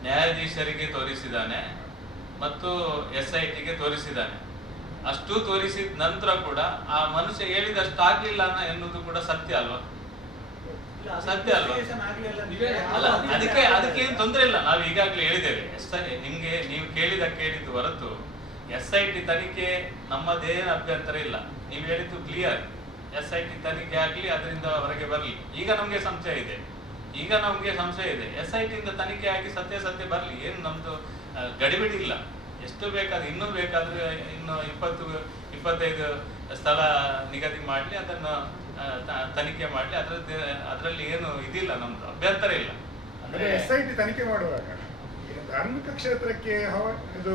ನ್ಯಾಯಾಧೀಶರಿಗೆ ತೋರಿಸಿದ್ದಾನೆ ಮತ್ತು SITಗೆ ತೋರಿಸಿದ್ದಾನೆ. ಅಷ್ಟು ತೋರಿಸಿದ ನಂತರ ಕೂಡ ಆ ಮನುಷ್ಯ ಹೇಳಿದಷ್ಟು ಆಗ್ಲಿಲ್ಲ ಎನ್ನುವುದು ಕೂಡ ಸತ್ಯ ಅಲ್ವಾ? ಸತ್ಯ ಅಲ್ವಾ? ಅಲ್ಲ, ಅದಕ್ಕೆ ಏನು ತೊಂದರೆ ಇಲ್ಲ. ನಾವು ಈಗಾಗಲೇ ಹೇಳಿದ್ದೇವೆ. ನಿಮ್ಗೆ ನೀವು ಕೇಳಿದ್ದು ಹೊರತು SIT ತನಿಖೆ ನಮ್ಮದೇನು ಅಭ್ಯಂತರ ಇಲ್ಲ. ನೀವು ಹೇಳಿದ್ದು ಕ್ಲಿಯರ್. SIT ತನಿಖೆ ಆಗ್ಲಿ, ಅದರಿಂದ ಹೊರಗೆ ಬರ್ಲಿ. ಈಗ ನಮ್ಗೆ ಸಂಶಯ ಇದೆ. SIT ಇಂದ ತನಿಖೆ ಆಗಿ ಸತ್ಯ ಬರ್ಲಿ. ಏನು ನಮ್ದು ಗಡಿಬಿಡಿ ಇಲ್ಲ. ಎಷ್ಟು ಬೇಕಾದ್ರೆ ಇನ್ನೂ ಬೇಕಾದ್ರೆ ಇನ್ನು 20-25 ಸ್ಥಳ ನಿಗದಿ ಮಾಡ್ಲಿ, ಅದನ್ನು ತನಿಖೆ ಮಾಡ್ಲಿ. ಅದರಲ್ಲಿ ಏನು ಇದಿಲ್ಲ, ನಮ್ದು ಅಭ್ಯಂತರ ಇಲ್ಲ. ಅಂದ್ರೆ SIT ತನಿಖೆ ಮಾಡುವಾಗ ಧಾರ್ಮಿಕ ಕ್ಷೇತ್ರಕ್ಕೆ ಇದು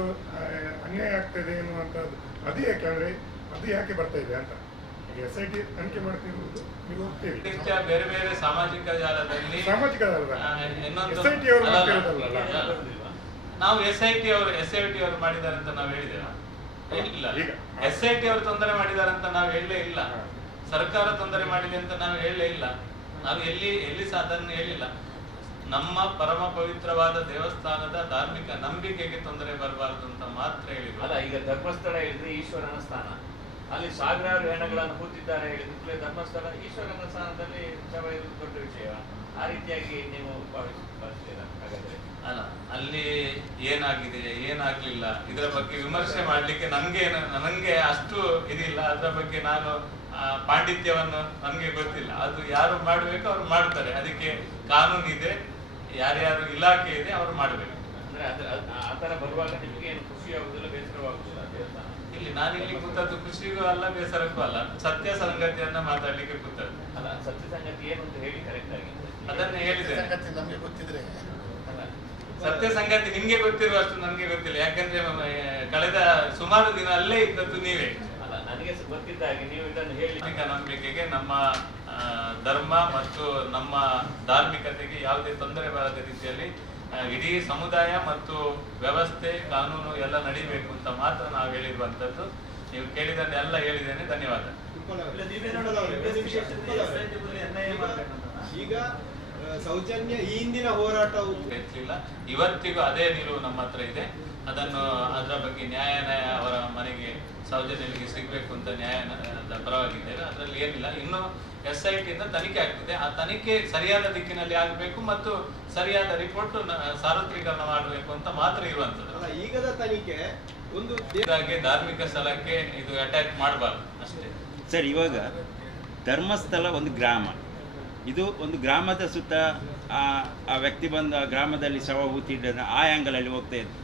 ಅನ್ಯಾಯ ಆಗ್ತದೆ ಎನ್ನುವಂಥದ್ದು ಅದು ಯಾಕೆ, ಅಂದ್ರೆ ಅದು ಯಾಕೆ ಬರ್ತಾ ಇದೆ ಅಂತ SIT ತನಿಖೆ ಮಾಡ್ತಿರುವುದು ನೀವು ಹೋಗ್ತೀವಿ. ಬೇರೆ ಬೇರೆ ಸಾಮಾಜಿಕ ಜಾಲದಲ್ಲಿ SIT ಅವರು ಮಾಡ್ತಿರೋದಲ್ಲ. ನಾವು SIT ಅವರು ಮಾಡಿದ್ದಾರೆ ಅಂತ ನಾವು ಹೇಳಿದ್ದೇವೆ ಇಲ್ಲ. SIT ಅವರು ತೊಂದರೆ ಮಾಡಿದ್ದಾರೆ ಅಂತ ನಾವು ಹೇಳಲೇ ಇಲ್ಲ. ಸರ್ಕಾರ ತೊಂದರೆ ಮಾಡಿದೆ ಅಂತ ನಾವು ಹೇಳಲೇ ಇಲ್ಲ. ನಾವು ಎಲ್ಲಿ ಸಹ ಅದನ್ನು ಹೇಳಿಲ್ಲ. ನಮ್ಮ ಪರಮ ಪವಿತ್ರವಾದ ದೇವಸ್ಥಾನದ ಧಾರ್ಮಿಕ ನಂಬಿಕೆಗೆ ತೊಂದರೆ ಬರಬಾರದು ಅಂತ ಮಾತ್ರ ಹೇಳಿದ್ರು. ಅಲ್ಲ, ಈಗ ಧರ್ಮಸ್ಥಳ ಹೇಳಿದ್ರೆ ಈಶ್ವರನ ಸ್ಥಾನ, ಅಲ್ಲಿ ಸಾವಿರಾರು ಹೆಣಗಳನ್ನು ಕೂತಿದ್ದಾರೆ ಹೇಳಿದ್ರೆ ಧರ್ಮಸ್ಥಳ ಈಶ್ವರನ ಸ್ಥಾನದಲ್ಲಿ ಶವ ಇರುವುದು ದೊಡ್ಡ ವಿಷಯ. ಆ ರೀತಿಯಾಗಿ ನೀವು ಭಾವಿಸ್ತೀರಾ? ಹಾಗಾದ್ರೆ ಅಲ್ಲ, ಅಲ್ಲಿ ಏನಾಗ್ಲಿಲ್ಲ ಇದರ ಬಗ್ಗೆ ವಿಮರ್ಶೆ ಮಾಡ್ಲಿಕ್ಕೆ ನನಗೆ ಅಷ್ಟು ಇದಿಲ್ಲ. ಅದರ ಬಗ್ಗೆ ನಾನು ಪಾಂಡಿತ್ಯವನ್ನು ನಮ್ಗೆ ಗೊತ್ತಿಲ್ಲ. ಅದು ಯಾರು ಮಾಡ್ಬೇಕು ಅವ್ರು ಮಾಡ್ತಾರೆ. ಅದಕ್ಕೆ ಕಾನೂನು ಇದೆ, ಯಾರ್ಯಾರು ಇಲಾಖೆ ಇದೆ ಅವರು ಮಾಡಬೇಕು. ಅಂದ್ರೆ ಆ ಥರ ಬರುವಾಗ ನಿಮಗೆ ಏನು ಖುಷಿ ಆಗುದಿಲ್ಲ, ಬೇಸರವಾಗುದಿಲ್ಲ ದೇವಸ್ಥಾನ? ಇಲ್ಲಿ ನಾನಿಲ್ಲಿ ಕೂತದ್ದು ಖುಷಿಗೂ ಅಲ್ಲ ಬೇಸರಕ್ಕೂ ಅಲ್ಲ, ಸತ್ಯ ಸಂಗತಿಯನ್ನ ಮಾತಾಡ್ಲಿಕ್ಕೆ ಕೂತದ್ದು. ಅಲ್ಲ, ಸತ್ಯ ಸಂಗತಿ ಏನು ಅಂತ ಹೇಳಿ ಕರೆಕ್ಟ್ ಆಗಿ ಅದನ್ನೇ ಹೇಳಿದೆ. ಸಂಗತಿ ನಮಗೆ ಗೊತ್ತಿದ್ರೆ ಅಲ್ಲ, ಸತ್ಯ ಸಂಗತಿ ನಿಮ್ಗೆ ಗೊತ್ತಿರುವಷ್ಟು ನಮ್ಗೆ ಗೊತ್ತಿಲ್ಲ, ಯಾಕಂದ್ರೆ ಕಳೆದ ಸುಮಾರು ದಿನ ಅಲ್ಲೇ ಇದ್ದದ್ದು ನೀವೇ. ಅಲ್ಲ, ನನಗೆ ಗೊತ್ತಿದ್ದ ಹಾಗೆ ನೀವು ಇದನ್ನು ಹೇಳಿ. ಧಾರ್ಮಿಕ ನಂಬಿಕೆಗೆ ನಮ್ಮ ಧರ್ಮ ಮತ್ತು ನಮ್ಮ ಧಾರ್ಮಿಕತೆಗೆ ಯಾವುದೇ ತೊಂದರೆ ಬರದ ರೀತಿಯಲ್ಲಿ ಇಡೀ ಸಮುದಾಯ ಮತ್ತು ವ್ಯವಸ್ಥೆ ಕಾನೂನು ಎಲ್ಲ ನಡಿಬೇಕು ಅಂತ ಮಾತ್ರ ನಾವು ಹೇಳಿರುವಂತದ್ದು. ನೀವು ಕೇಳಿದನ್ನೆಲ್ಲ ಹೇಳಿದ್ದೇನೆ, ಧನ್ಯವಾದ. ಈಗ ಸೌಜನ್ಯ ಈ ಹಿಂದಿನ ಹೋರಾಟವು ಹೆಚ್ಚಿಲ್ಲ, ಇವತ್ತಿಗೂ ಅದೇ ನಿಲುವು ನಮ್ಮ ಹತ್ರ ಇದೆ. ಅದನ್ನು ಅದರ ಬಗ್ಗೆ ನ್ಯಾಯ ಅವರ ಮನೆಗೆ ಸೌಜನ್ಯನಿಗೆ ಸಿಗಬೇಕು ಅಂತ ನ್ಯಾಯದ ಪರವಾಗಿದ್ದೇವೆ, ಅದರಲ್ಲಿ ಏನಿಲ್ಲ. ಇನ್ನು SIT ಇಂದ ತನಿಖೆ ಆಗ್ತಿದೆ, ಆ ತನಿಖೆ ಸರಿಯಾದ ದಿಕ್ಕಿನಲ್ಲಿ ಆಗಬೇಕು ಮತ್ತು ಸರಿಯಾದ ರಿಪೋರ್ಟ್ ಸಾರ್ವತ್ರೀಕರಣ ಮಾಡಬೇಕು ಅಂತ ಮಾತ್ರ ಇರುವಂತದ್ದು. ಅಲ್ಲ, ಈಗದ ತನಿಖೆ ಒಂದು ಇದಾಗಿ ಧಾರ್ಮಿಕ ಸ್ಥಳಕ್ಕೆ ಇದು ಅಟ್ಯಾಕ್ ಮಾಡಬಾರ್ದು ಅಷ್ಟೇ. ಸರ್, ಇವಾಗ ಧರ್ಮಸ್ಥಳ ಒಂದು ಗ್ರಾಮ, ಇದು ಒಂದು ಗ್ರಾಮದ ಸುತ್ತ ಆ ವ್ಯಕ್ತಿ ಬಂದು ಆ ಗ್ರಾಮದಲ್ಲಿ ಶವಭೂತಿ ಆ ಆ್ಯಂಗಲಲ್ಲಿ ಹೋಗ್ತಾ ಇದ್ದು.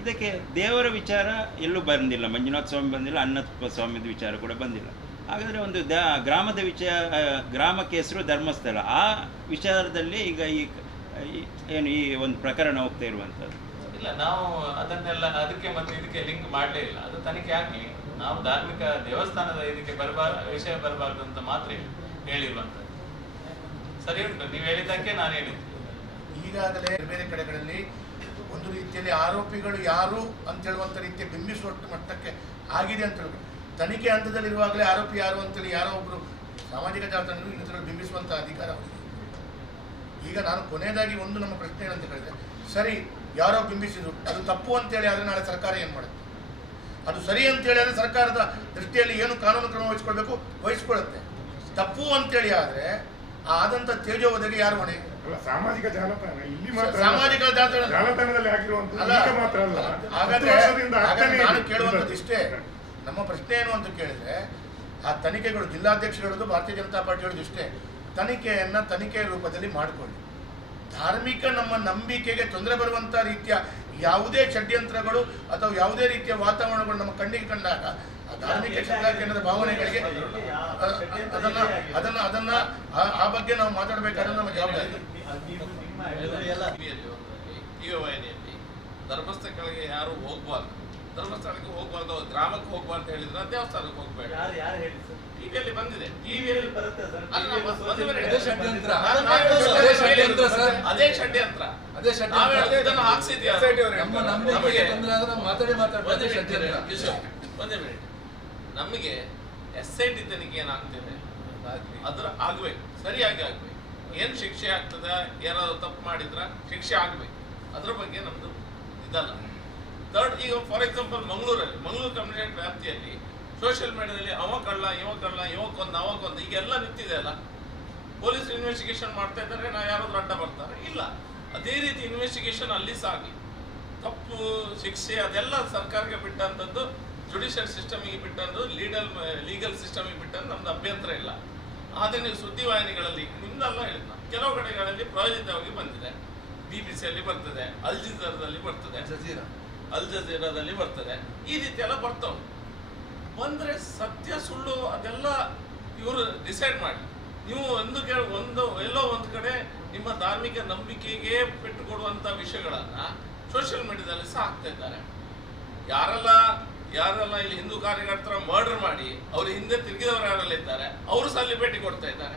ಇದಕ್ಕೆ ದೇವರ ವಿಚಾರ ಎಲ್ಲೂ ಬಂದಿಲ್ಲ, ಮಂಜುನಾಥ ಸ್ವಾಮಿ ಬಂದಿಲ್ಲ, ಅನ್ನಪ್ಪ ಸ್ವಾಮಿದ ವಿಚಾರ ಕೂಡ ಬಂದಿಲ್ಲ. ಹಾಗಾದರೆ ಒಂದು ಗ್ರಾಮದ ಗ್ರಾಮಕ್ಕೆ ಹೆಸರು ಧರ್ಮಸ್ಥಳ, ಆ ವಿಚಾರದಲ್ಲಿ ಈಗ ಏನು ಈ ಒಂದು ಪ್ರಕರಣ ಹೋಗ್ತಾ ಇರುವಂಥದ್ದು. ಇಲ್ಲ, ನಾವು ಅದನ್ನೆಲ್ಲ ಅದಕ್ಕೆ ಮತ್ತೆ ಇದಕ್ಕೆ ಲಿಂಕ್ ಮಾಡಲೇ ಇಲ್ಲ. ಅದು ತನಿಖೆ ಆಗಲಿ, ನಾವು ಧಾರ್ಮಿಕ ದೇವಸ್ಥಾನದ ಇದಕ್ಕೆ ವಿಷಯ ಬರಬಾರ್ದು ಅಂತ ಮಾತ್ರ ಹೇಳಿರುವಂಥದ್ದು. ಸರಿ ಉಂಟು, ನೀವು ಹೇಳಿದ್ದಕ್ಕೆ ನಾನು ಹೇಳಿದ್ದೆ. ಈಗಾಗಲೇ ಬೇರೆ ಕಡೆಗಳಲ್ಲಿ ಒಂದು ರೀತಿಯಲ್ಲಿ ಆರೋಪಿಗಳು ಯಾರು ಅಂತ ಹೇಳುವಂಥ ರೀತಿಯ ಬಿಂಬಿಸುವ ಮಟ್ಟಕ್ಕೆ ಆಗಿದೆ ಅಂತ ಹೇಳ್ಬೇಕು. ತನಿಖೆ ಹಂತದಲ್ಲಿರುವಾಗಲೇ ಆರೋಪಿ ಯಾರು ಅಂತೇಳಿ ಯಾರೋ ಒಬ್ಬರು ಸಾಮಾಜಿಕ ಜಾಲತಾಣಗಳು ಇನ್ನಿತರಗಳು ಬಿಂಬಿಸುವಂಥ ಅಧಿಕಾರ ಅವರಿಗೆ. ಈಗ ನಾನು ಕೊನೆಯದಾಗಿ ಒಂದು ನಮ್ಮ ಪ್ರಶ್ನೆ ಏನಂತ ಹೇಳಿದ್ರೆ, ಸರಿ ಯಾರೋ ಬಿಂಬಿಸಿದ್ರು, ಅದು ತಪ್ಪು ಅಂತೇಳಿ ಆದರೆ ನಾಳೆ ಸರ್ಕಾರ ಏನು ಮಾಡುತ್ತೆ? ಅದು ಸರಿ ಅಂತೇಳಿ ಆದರೆ ಸರ್ಕಾರದ ದೃಷ್ಟಿಯಲ್ಲಿ ಏನು ಕಾನೂನು ಕ್ರಮ ವಹಿಸ್ಕೊಳ್ಳುತ್ತೆ. ತಪ್ಪು ಅಂತೇಳಿ ಆದರೆ ಆದಂಥ ತೇಜೋವಧೆಗೆ ಯಾರು ಹೊಣೆ? ಸಾಮಾಜಿಕ ಜಾಲತಾಣ ಇಲ್ಲಿ ಮಾತ್ರ, ಸಾಮಾಜಿಕ ಜಾಲತಾಣದಲ್ಲಿ ಆಗಿರುವಂತ ಮಾತ್ರ ಅಲ್ಲ. ಹಾಗಾದ್ರೆ ನಾನು ಕೇಳುವಂಥದ್ದು ಇಷ್ಟೇ, ನಮ್ಮ ಪ್ರಶ್ನೆ ಏನು ಅಂತ ಕೇಳಿದ್ರೆ, ಆ ತನಿಖೆಗಳು ಜಿಲ್ಲಾಧ್ಯಕ್ಷರು ಹೇಳೋದು, ಭಾರತೀಯ ಜನತಾ ಪಾರ್ಟಿ ಹೇಳೋದು ಇಷ್ಟೇ, ತನಿಖೆಯನ್ನು ತನಿಖೆ ರೂಪದಲ್ಲಿ ಮಾಡಿಕೊಳ್ಳಿ. ಧಾರ್ಮಿಕ ನಮ್ಮ ನಂಬಿಕೆಗೆ ತೊಂದರೆ ಬರುವಂಥ ರೀತಿಯ ಯಾವುದೇ ಷಡ್ಯಂತ್ರಗಳು ಅಥವಾ ಯಾವುದೇ ರೀತಿಯ ವಾತಾವರಣಗಳು ನಮ್ಮ ಕಣ್ಣಿಗೆ ಕಂಡಾಗ ಆ ಧಾರ್ಮಿಕ ಕ್ಷೇತ್ರದ ಭಾವನೆಗಳಿಗೆ ಅದನ್ನ ಆ ಬಗ್ಗೆ ನಾವು ಮಾತಾಡಬೇಕಾದ್ರೆ ನಮ್ಮ ಜವಾಬ್ದಾರಿ. ಟಿಒವಾಹಿನಿಯಲ್ಲಿ ಧರ್ಮಸ್ಥಳಗಳಿಗೆ ಯಾರು ಹೋಗ್ಬಾರ್ದು, ಧರ್ಮಸ್ಥಳಕ್ಕೆ ಹೋಗ್ಬಾರ್ದು, ಗ್ರಾಮಕ್ಕೆ ಹೋಗ್ಬಾರ್ದು ಹೇಳಿದ್ರೆ ದೇವಸ್ಥಾನಕ್ಕೆ ಹೋಗ್ಬೇಡ. ಟಿವಿಯಲ್ಲಿ ಬಂದಿದೆ, ಟಿವಿಯಲ್ಲಿ ಅದೇ ಷಡ್ಯಂತ್ರ ಇದನ್ನು ಹಾಕ್ಸಿದ್ಯಾ? ಒಂದೇ ಮಿನಿಟ್, ನಮಗೆ SIT ತನಿಖೆ ಏನಾಗ್ತದೆ ಅದ್ರ ಆಗ್ಬೇಕು, ಸರಿಯಾಗಿ ಆಗ್ಬೇಕು. ಏನು ಶಿಕ್ಷೆ ಆಗ್ತದೆ, ಏನಾದ್ರು ತಪ್ಪು ಮಾಡಿದ್ರ ಶಿಕ್ಷೆ ಆಗ್ಬೇಕು, ಅದ್ರ ಬಗ್ಗೆ ನಮ್ದು ಇದಲ್ಲ. ಥರ್ಡ್, ಈಗ ಫಾರ್ ಎಕ್ಸಾಂಪಲ್ ಮಂಗಳೂರು ಕಮ್ಯುನಿಟಿ ವ್ಯಾಪ್ತಿಯಲ್ಲಿ ಸೋಷಿಯಲ್ ಮೀಡಿಯಾದಲ್ಲಿ ಅವ ಕಳ್ಳ ಅವಕ್ಕೊಂದು ಈಗೆಲ್ಲ ನಿಂತಿದೆ ಅಲ್ಲ. ಪೊಲೀಸ್ ಇನ್ವೆಸ್ಟಿಗೇಷನ್ ಮಾಡ್ತಾ ಇದ್ದಾರೆ, ನಾವು ಯಾರಾದ್ರೂ ಅಡ್ಡ ಬರ್ತಾರೆ? ಇಲ್ಲ. ಅದೇ ರೀತಿ ಇನ್ವೆಸ್ಟಿಗೇಷನ್ ಅಲ್ಲಿ ಸಾಗಿ ತಪ್ಪು ಶಿಕ್ಷೆ ಅದೆಲ್ಲ ಸರ್ಕಾರಕ್ಕೆ ಬಿಟ್ಟಂಥದ್ದು, ಜುಡಿಷಿಯಲ್ ಸಿಸ್ಟಮಿಗೆ ಬಿಟ್ಟಂದು, ಲೀಗಲ್ ಸಿಸ್ಟಮಿಗೆ ಬಿಟ್ಟಂದು ನಮ್ದು ಅಭ್ಯಂತರ ಇಲ್ಲ. ಆದರೆ ನೀವು ಸುದ್ದಿವಾಹಿನಿಗಳಲ್ಲಿ ನಿಮ್ದೆಲ್ಲ ಹೇಳಿದ್ನ, ಕೆಲವು ಕಡೆಗಳಲ್ಲಿ ಪ್ರಾಯೋಜಿತವಾಗಿ ಬಂದಿದೆ. BBC ಬರ್ತದೆ, ಅಲ್ ಜಜೀರಾದಲ್ಲಿ ಬರ್ತದೆ, ಈ ರೀತಿ ಎಲ್ಲ ಬರ್ತವೆ. ಬಂದರೆ ಸತ್ಯ ಸುಳ್ಳು ಅದೆಲ್ಲ ಇವರು ಡಿಸೈಡ್ ಮಾಡಿ. ನೀವು ಎಲ್ಲೋ ಒಂದು ಕಡೆ ನಿಮ್ಮ ಧಾರ್ಮಿಕ ನಂಬಿಕೆಗೆ ಪೆಟ್ಟು ಕೊಡುವಂಥ ವಿಷಯಗಳನ್ನು ಸೋಷಿಯಲ್ ಮೀಡಿಯಾದಲ್ಲಿ ಸಹ ಹಾಕ್ತಾ ಇದ್ದಾರೆ. ಯಾರೆಲ್ಲ ಇಲ್ಲಿ ಹಿಂದೂ ಕಾರ್ಯಕರ್ತರ ಮರ್ಡರ್ ಮಾಡಿ ಅವ್ರ ಹಿಂದೆ ತಿರುಗಿದವರು ಯಾರೆಲ್ಲ ಇದ್ದಾರೆ, ಅವರು ಸಹ ಅಲ್ಲಿ ಭೇಟಿ ಕೊಡ್ತಾ ಇದ್ದಾರೆ.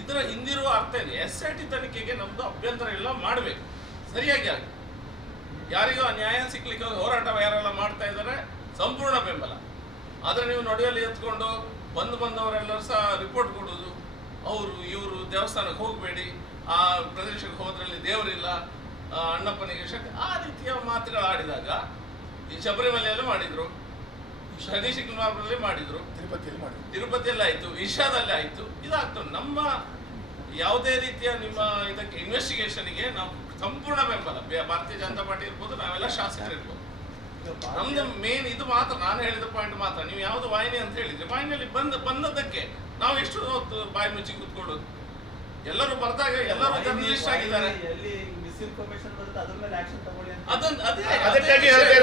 ಇದರ ಹಿಂದಿರುವ ಅರ್ಥ ಇದೆ, SIT ತನಿಖೆಗೆ ನಮ್ದು ಅಭ್ಯಂತರ ಎಲ್ಲ ಮಾಡಬೇಕು, ಸರಿಯಾಗಿ ಆಗಿ. ಯಾರಿಗೂ ನ್ಯಾಯ ಸಿಗ್ಲಿಕ್ಕೆ ಹೋರಾಟ ಯಾರೆಲ್ಲ ಮಾಡ್ತಾ ಇದ್ದಾರೆ, ಸಂಪೂರ್ಣ ಬೆಂಬಲ. ಆದರೆ ನೀವು ನಡುವೆಯಲ್ಲಿ ಎತ್ಕೊಂಡು ಬಂದವರೆಲ್ಲರೂ ಸಹ ರಿಪೋರ್ಟ್ ಕೊಡೋದು, ಇವರು ದೇವಸ್ಥಾನಕ್ಕೆ ಹೋಗಬೇಡಿ, ಆ ಪ್ರದೇಶಕ್ಕೆ ಹೋದ್ರಲ್ಲಿ ದೇವರಿಲ್ಲ, ಅಣ್ಣಪ್ಪನಿಗೆ ಶಕ್ತಿ, ಆ ರೀತಿಯ ಮಾತುಗಳು ಆಡಿದಾಗ ಈ ಶಬರಿಮಲೆಯಲ್ಲೂ ಮಾಡಿದ್ರು, ಶನಿ ಶಿಂಗ್ನಾಪುರದಲ್ಲಿ ಮಾಡಿದ್ರು, ತಿರುಪತಿಯಲ್ಲಿ ಆಯ್ತು, ಇಶಾದಲ್ಲಿ ಆಯ್ತು. ಇದಾಗ್ತದೆ. ನಮ್ಮ ಯಾವುದೇ ರೀತಿಯ ನಿಮ್ಮ ಇದಕ್ಕೆ ಇನ್ವೆಸ್ಟಿಗೇಷನ್ಗೆ ನಾವು ಸಂಪೂರ್ಣ ಬೆಂಬಲ. ಭಾರತೀಯ ಜನತಾ ಪಾರ್ಟಿ ಇರ್ಬೋದು, ನಾವೆಲ್ಲ ಶಾಸಕರು ಇರ್ಬೋದು. ನಮ್ದು ಮೇನ್ ಇದು ಮಾತ್ರ, ನಾನು ಹೇಳಿದ ಪಾಯಿಂಟ್ ಮಾತ್ರ. ನೀವು ಯಾವ್ದು ವಾಹಿನಿ ಅಂತ ಹೇಳಿದ್ರೆ, ವಾಹಿನಿಯಲ್ಲಿ ಬಂದದ್ದಕ್ಕೆ ನಾವು ಎಷ್ಟು ಹೊತ್ತು ಬಾಯಿ ಮುಚ್ಚಿ ಕೂತ್ಕೊಳ್ಳೋದು? ಎಲ್ಲರೂ ಬರ್ದಾಗ ಎಲ್ಲರೂ ಜರ್ನಲಿಸ್ಟ್ ಆಗಿದ್ದಾರೆ. ಮಿಸ್ಇನ್ಫಾರ್ಮೇಶನ್ ಬರುತ್ತೆ ಅದ್ರ ಮೇಲೆ ಆಕ್ಷನ್ ತಗೊಳ್ಳಿ ಅಂತ ಅದೊಂದು ಅದೇ ಅದಕ್ಕಾಗಿ ಹೇಳಿದೆ